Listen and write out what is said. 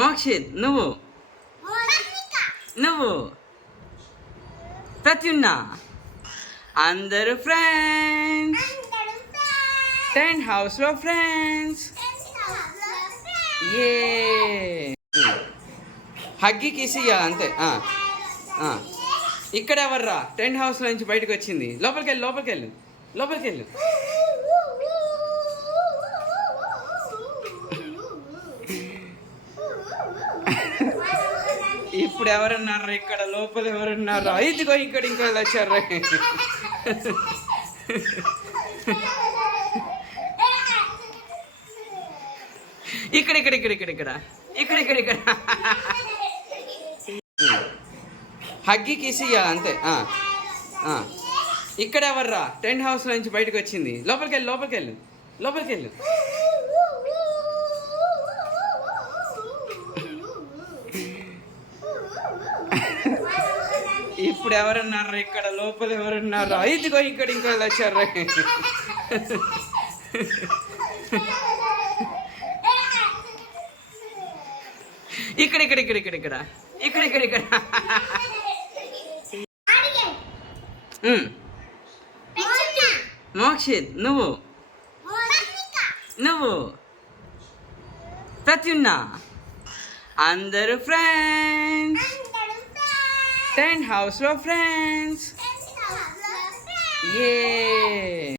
మోక్షిత్ నువ్వు నువ్వు ప్రత్యున్న అందరు ఫ్రెండ్స్ టెంట్ హౌస్ లో ఫ్రెండ్స్ ఏ హగ్గి కిసి అంతే. ఇక్కడ ఎవర్రా టెంట్ హౌస్ లో నుంచి బయటకు వచ్చింది? లోపలికి వెళ్ళు లోపలికి వెళ్ళు లోపలికి వెళ్ళు. ఇప్పుడు ఎవరున్నారా ఇక్కడ లోపల? ఎవరున్నారా? ఇదిగో ఇక్కడ ఇంకో వచ్చారా? ఇక్కడ ఇక్కడ ఇక్కడ ఇక్కడ ఇక్కడ ఇక్కడ ఇక్కడ ఇక్కడ హగ్గి కిసి అంతే. ఇక్కడ ఎవర్రా టెంట్ హౌస్ లో నుంచి బయటకు వచ్చింది? లోపలికి వెళ్ళు లోపలికి వెళ్ళు లోపలికి వెళ్ళు. ఇప్పుడు ఎవరున్నారా ఇక్కడ లోపల? ఎవరున్నారా? ఇదిగో ఇక్కడ ఇంకో వచ్చారా? ఇక్కడ ఇక్కడ ఇక్కడ ఇక్కడ ఇక్కడ ఇక్కడ ఇక్కడ ఇక్కడ మోక్షిత్ నువ్వు నువ్వు ప్రత్యున్న అందరు ఫ్రెండ్స్ టెంట్ హౌస్ లో ఫ్రెండ్స్ ఏ